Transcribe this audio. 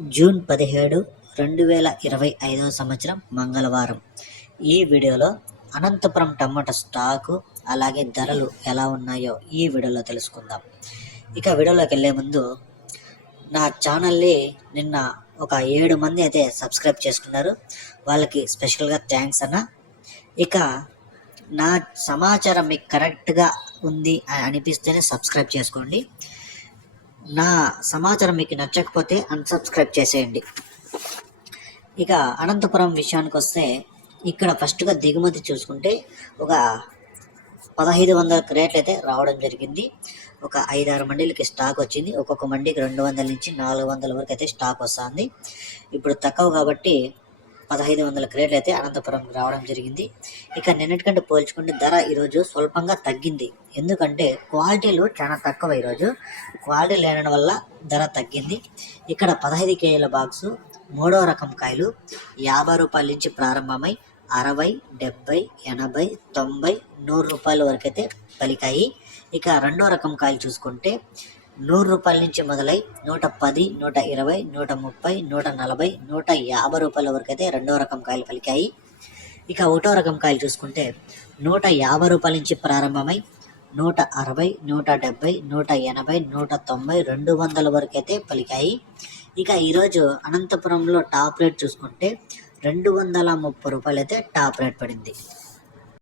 June 17, 2025 సంవత్సరం మంగళవారం. ఈ వీడియోలో అనంతపురం టమాటా స్టాకు అలాగే ధరలు ఎలా ఉన్నాయో ఈ వీడియోలో తెలుసుకుందాం. ఇక వీడియోలోకి వెళ్ళే ముందు నా ఛానల్ని నిన్న ఒక 7 మంది అయితే సబ్స్క్రైబ్ చేసుకున్నారు. వాళ్ళకి స్పెషల్గా థ్యాంక్స్ అన్న. ఇక నా సమాచారం మీకు కరెక్ట్గా ఉంది అని అనిపిస్తేనే సబ్స్క్రైబ్ చేసుకోండి. నా సమాచారం మీకు నచ్చకపోతే అన్సబ్స్క్రైబ్ చేసేయండి. ఇక అనంతపురం విషయానికి వస్తే ఇక్కడ ఫస్ట్గా దిగుమతి చూసుకుంటే ఒక 1500 క్రేట్లు అయితే రావడం జరిగింది. ఒక 5-6 మండీలకి స్టాక్ వచ్చింది. ఒక్కొక్క మండీకి 200 నుంచి 400 వరకు అయితే స్టాక్ వస్తుంది. ఇప్పుడు తక్కువ కాబట్టి 1500 క్రేట్లు అయితే అనంతపురంకి రావడం జరిగింది. ఇక నిన్నటికంటే పోల్చుకుంటే ధర ఈరోజు స్వల్పంగా తగ్గింది. ఎందుకంటే క్వాలిటీలు చాలా తక్కువ. ఈరోజు క్వాలిటీ లేనడం వల్ల ధర తగ్గింది. ఇక్కడ 15 కేజీల బాక్సు 3వ రకం కాయలు 50 రూపాయల నుంచి ప్రారంభమై 60, 70, 80, 90, 100 రూపాయల వరకు అయితే పలికాయి. ఇక 2వ రకం కాయలు చూసుకుంటే 100 రూపాయల నుంచి మొదలై 110, 120, 130, 140, 150 రూపాయల వరకు అయితే 2వ రకం కాయలు పలికాయి. ఇక 1వ రకం కాయలు చూసుకుంటే 150 రూపాయల నుంచి ప్రారంభమై 160, 170, 180, 190, 200 వరకు అయితే పలికాయి. ఇక ఈరోజు అనంతపురంలో టాప్ రేట్ చూసుకుంటే 230 రూపాయలు అయితే టాప్ రేట్ పడింది.